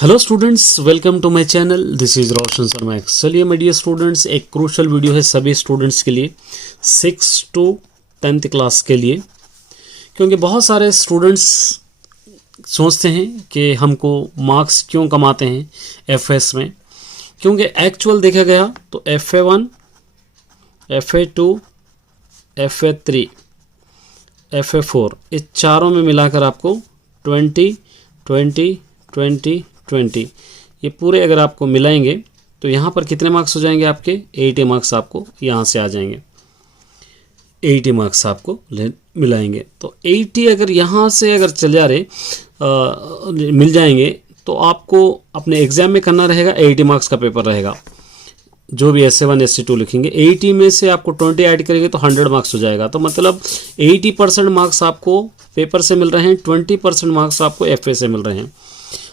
Hello students, welcome to my channel. This is Roshan Sharma. चलिए my dear students, एक crucial video है सभी students के लिए, 6 to 10th क्लास के लिए। क्योंकि बहुत सारे स्टूडेंट्स सोचते हैं कि हमको मार्क्स क्यों कमाते हैं एफएस में। क्योंकि एक्चुअल देखा गया तो FA1, FA2, FA3, FA4 इस चारों में मिलाकर आपको 20, 20, 20, 20 ये पूरे अगर आपको मिलाएंगे तो यहाँ पर कितने मार्क्स हो जाएंगे आपके? 80 मार्क्स आपको यहाँ से आ जाएंगे। 80 मार्क्स आपको मिलाएंगे तो 80 अगर यहाँ से अगर चल जा रहे मिल जाएंगे तो आपको अपने एग्ज़ाम में करना रहेगा। 80 मार्क्स का पेपर रहेगा, जो भी SA1 SA2 लिखेंगे। 80 में से आपको 20 ऐड करेंगे तो 100 मार्क्स हो जाएगा। तो मतलब 80% मार्क्स आपको पेपर से मिल रहे हैं, 20% मार्क्स आपको FA से मिल रहे हैं।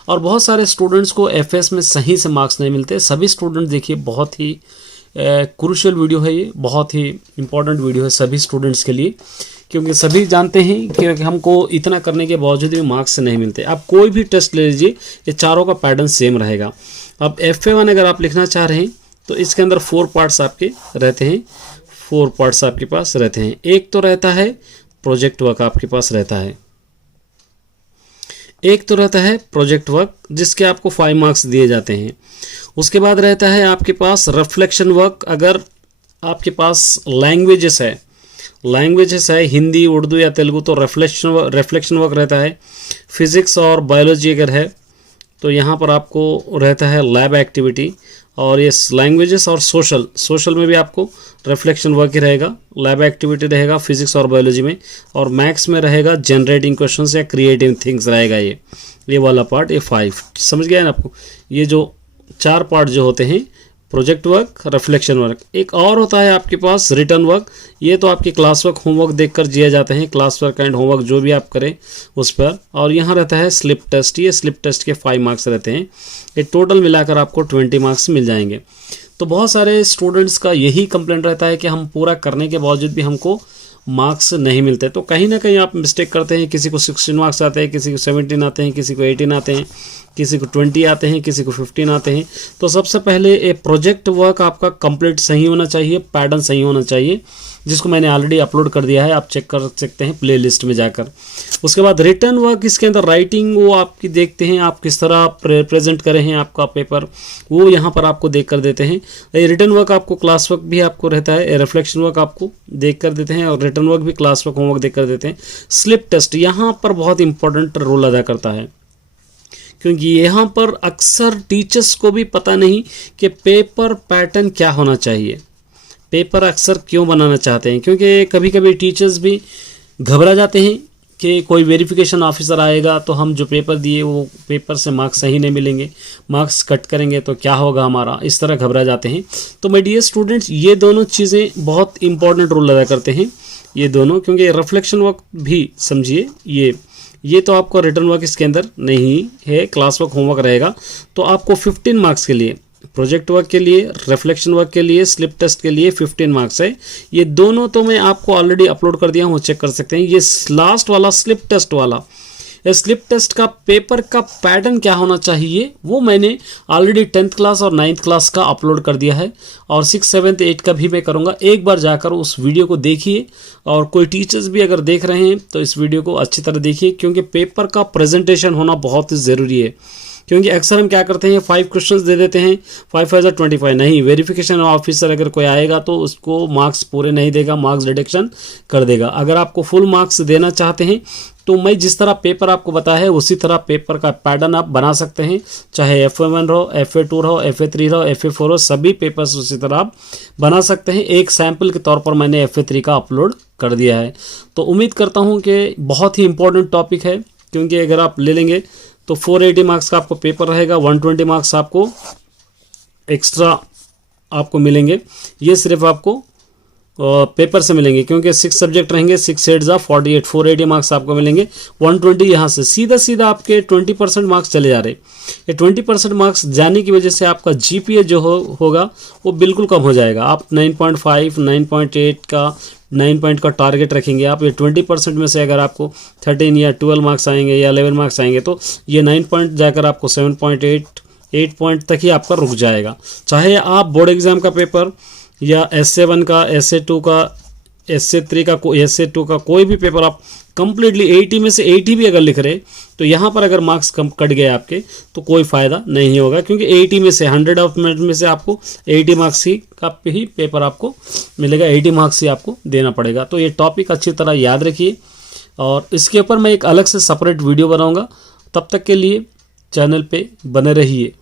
और बहुत सारे स्टूडेंट्स को FS में सही से मार्क्स नहीं मिलते। सभी स्टूडेंट देखिए, बहुत ही क्रूशियल वीडियो है ये, बहुत ही इम्पोर्टेंट वीडियो है सभी स्टूडेंट्स के लिए। क्योंकि सभी जानते हैं कि हमको इतना करने के बावजूद भी मार्क्स नहीं मिलते। आप कोई भी टेस्ट ले लीजिए, ये चारों का पैटर्न सेम रहेगा। अब FA1 अगर आप लिखना चाह रहे हैं तो इसके अंदर 4 पार्ट्स आपके रहते हैं। 4 पार्ट्स आपके पास रहते हैं। एक तो रहता है प्रोजेक्ट वर्क, आपके पास रहता है। एक तो रहता है प्रोजेक्ट वर्क जिसके आपको 5 मार्क्स दिए जाते हैं। उसके बाद रहता है आपके पास रिफ्लेक्शन वर्क। अगर आपके पास लैंग्वेजेस है हिंदी, उर्दू या तेलुगु, तो रिफ्लेक्शन वर्क रहता है। फिजिक्स और बायोलॉजी अगर है तो यहाँ पर आपको रहता है लैब एक्टिविटी। और ये लैंग्वेजेस और सोशल में भी आपको रिफ्लेक्शन वर्क ही रहेगा, लैब एक्टिविटी रहेगा फिजिक्स और बायोलॉजी में। और मैथ्स में रहेगा जनरेटिंग क्वेश्चंस या क्रिएटिंग थिंग्स रहेगा। ये वाला पार्ट, ये 5 समझ गया है ना आपको। ये जो 4 पार्ट जो होते हैं, प्रोजेक्ट वर्क, रिफ्लेक्शन वर्क। एक और होता है आपके पास रिटर्न वर्क। ये तो आपके क्लास वर्क, होमवर्क देखकर दिए जाते हैं। क्लास वर्क एंड होमवर्क जो भी आप करें उस पर। और यहाँ रहता है स्लिप टेस्ट। ये स्लिप टेस्ट के 5 मार्क्स रहते हैं। ये टोटल मिलाकर आपको 20 मार्क्स मिल जाएंगे। तो बहुत सारे स्टूडेंट्स का यही कंप्लेंट रहता है कि हम पूरा करने के बावजूद भी हमको मार्क्स नहीं मिलते। तो कहीं ना कहीं आप मिस्टेक करते हैं। किसी को 16 मार्क्स आते हैं, किसी को 17 आते हैं, किसी को 18 आते हैं, किसी को 20 आते हैं, किसी को 15 आते हैं। तो सबसे पहले ये प्रोजेक्ट वर्क आपका कंप्लीट सही होना चाहिए, पैटर्न सही होना चाहिए, जिसको मैंने ऑलरेडी अपलोड कर दिया है, आप चेक कर सकते हैं प्लेलिस्ट में जाकर। उसके बाद रिटर्न वर्क, इसके अंदर राइटिंग वो आपकी देखते हैं, आप किस तरह प्रेजेंट करे हैं आपका पेपर, वो यहाँ पर आपको देख कर देते हैं। ये रिटर्न वर्क आपको, क्लास वर्क भी आपको रहता है, रिफ्लेक्शन वर्क आपको देख कर देते हैं, और रिटर्न वर्क भी क्लास वर्क होमवर्क देख कर देते हैं। स्लिप टेस्ट यहाँ पर बहुत इंपॉर्टेंट रोल अदा करता है। क्योंकि यहाँ पर अक्सर टीचर्स को भी पता नहीं कि पेपर पैटर्न क्या होना चाहिए, पेपर अक्सर क्यों बनाना चाहते हैं। क्योंकि कभी कभी टीचर्स भी घबरा जाते हैं कि कोई वेरिफिकेशन ऑफिसर आएगा तो हम जो पेपर दिए वो पेपर से मार्क्स सही नहीं मिलेंगे, मार्क्स कट करेंगे तो क्या होगा हमारा, इस तरह घबरा जाते हैं। तो माय डियर स्टूडेंट्स, ये दोनों चीज़ें बहुत इंपॉर्टेंट रोल अदा करते हैं, ये दोनों। क्योंकि रिफ्लेक्शन वर्क भी समझिए, ये तो आपको रिटर्न वर्क इसके अंदर नहीं है, क्लास वर्क होमवर्क रहेगा। तो आपको 15 मार्क्स के लिए, प्रोजेक्ट वर्क के लिए, रिफ्लेक्शन वर्क के लिए, स्लिप टेस्ट के लिए 15 मार्क्स है। ये दोनों तो मैं आपको ऑलरेडी अपलोड कर दिया हूँ, चेक कर सकते हैं। ये लास्ट वाला स्लिप टेस्ट वाला, स्लिप टेस्ट का पेपर का पैटर्न क्या होना चाहिए वो मैंने ऑलरेडी 10th क्लास और 9th क्लास का अपलोड कर दिया है। और 6, 7, 8 का भी मैं करूँगा। एक बार जाकर उस वीडियो को देखिए। और कोई टीचर्स भी अगर देख रहे हैं तो इस वीडियो को अच्छी तरह देखिए, क्योंकि पेपर का प्रेजेंटेशन होना बहुत ही ज़रूरी है। क्योंकि अक्सर हम क्या करते हैं, 5 क्वेश्चंस दे देते हैं, 5 5 25 नहीं। वेरिफिकेशन ऑफिसर अगर कोई आएगा तो उसको मार्क्स पूरे नहीं देगा, मार्क्स डिडक्शन कर देगा। अगर आपको फुल मार्क्स देना चाहते हैं तो मैं जिस तरह पेपर आपको बताया है उसी तरह पेपर का पैटर्न आप बना सकते हैं। चाहे FA1 रहो, FA2 रहो, FA3 रहो, FA4 हो, सभी पेपर्स उसी तरह आप बना सकते हैं। एक सैम्पल के तौर पर मैंने FA3 का अपलोड कर दिया है। तो उम्मीद करता हूँ कि बहुत ही इंपॉर्टेंट टॉपिक है। क्योंकि अगर आप ले लेंगे तो 480 मार्क्स का आपको पेपर रहेगा, 120 मार्क्स आपको एक्स्ट्रा आपको मिलेंगे। ये सिर्फ आपको पेपर से मिलेंगे, क्योंकि 6 सब्जेक्ट रहेंगे, 6 8 48, 480 मार्क्स आपको मिलेंगे। 120 यहाँ से सीधा आपके 20% मार्क्स चले जा रहे। ये 20% मार्क्स जाने की वजह से आपका GPA जो होगा वो बिल्कुल कम हो जाएगा। आप 9.5, 9.8 का 9 पॉइंट का टारगेट रखेंगे आप, ये 20% में से अगर आपको 13 या 12 मार्क्स आएंगे या 11 मार्क्स आएंगे तो ये 9 पॉइंट जाकर आपको 7.8 पॉइंट तक ही आपका रुक जाएगा। चाहे आप बोर्ड एग्जाम का पेपर या SA1 का, SA2 का, SA3 का, SA2 का कोई भी पेपर आप कंप्लीटली 80 में से 80 भी अगर लिख रहे तो यहाँ पर अगर मार्क्स कम कट गए आपके तो कोई फ़ायदा नहीं होगा, क्योंकि 80 में से 100 ऑफ में से आपको 80 मार्क्स ही का ही पेपर आपको मिलेगा, 80 मार्क्स ही आपको देना पड़ेगा। तो ये टॉपिक अच्छी तरह याद रखिए और इसके ऊपर मैं एक अलग से सेपरेट वीडियो बनाऊँगा। तब तक के लिए चैनल पे बने रहिए।